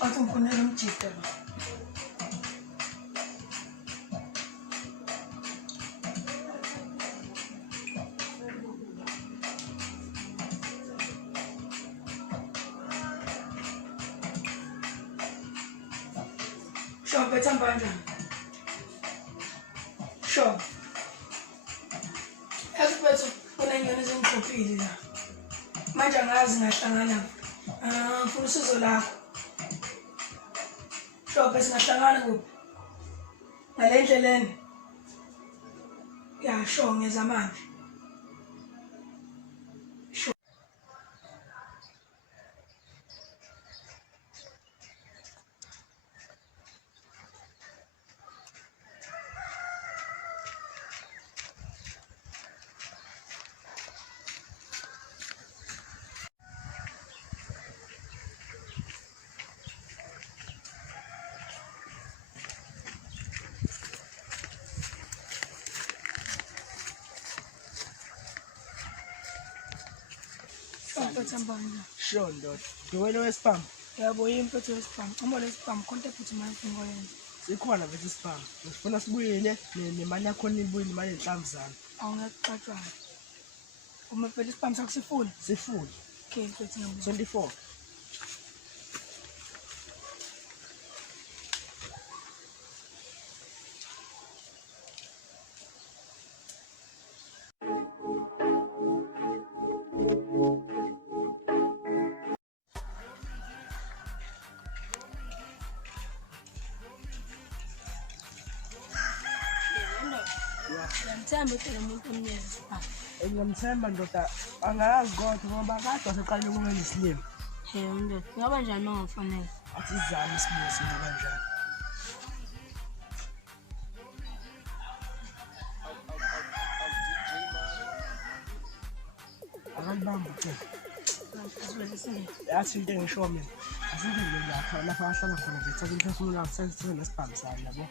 Athi ngifunela umjida lo. Sure, betha mbanja. Sure. Esibethu kunenyoni ezingiphophile la. Manje angazi ngahlangana. Ngifuna usizo lakho. Sure, bese ngahlangana kuphi? Ngale ndleleni. Ya, sure, ngeza manje. Sure, ndoda. Ngiwele wespam. Yabo impetho yespam. Uma lespam konke futhi manje ngoyenza. Sikhona mfethu ispam. Ngifuna sibuyele nemali yakho nibuyile imali enhlamvu zami. Awungaxoxwa. Uma phela ispam sakho sifuli. Sifuli. Okay, mfethu ngiyabona. 24. Ngiyamthemba ukuthi lo muntu omnyezi spam. Ngiyamthemba ndoda angayazi kodwa ngoba kade waseqalile ukuba nesilimo. Ndoda. Ngaba njani ongafanele? Athi izame isibuye singaba kanjani. Akangibamba ke. Yathi into engisho mina. Asingile lapha ahlala khona nje thatha umphefumulo wakhe senze nesibhamu sami yabo.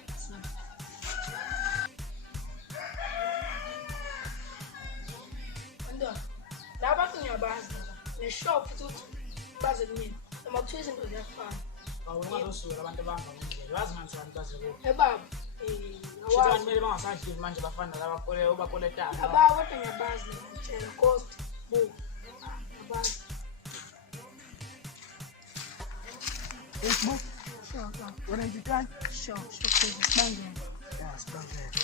Laba ngiyabazi neshop futhi baze kumina noma kuthiwa izinto ziyafana. Awungazosuka abantu abahamba ngendlela wazi manje santaze lo Baba abantu kumele bangasadlili manje bafana laba bakoletana aba kodwa ngiyabazi ngitshela cost bo abazi Facebook sure wena ngitani sure sibangene yes bangene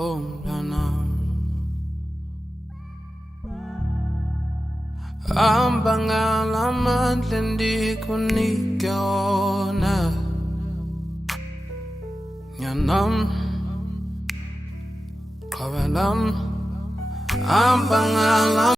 Oh mntwana hamba ngalamandla ndikunike wona nyanam Kawalam, ambang alam.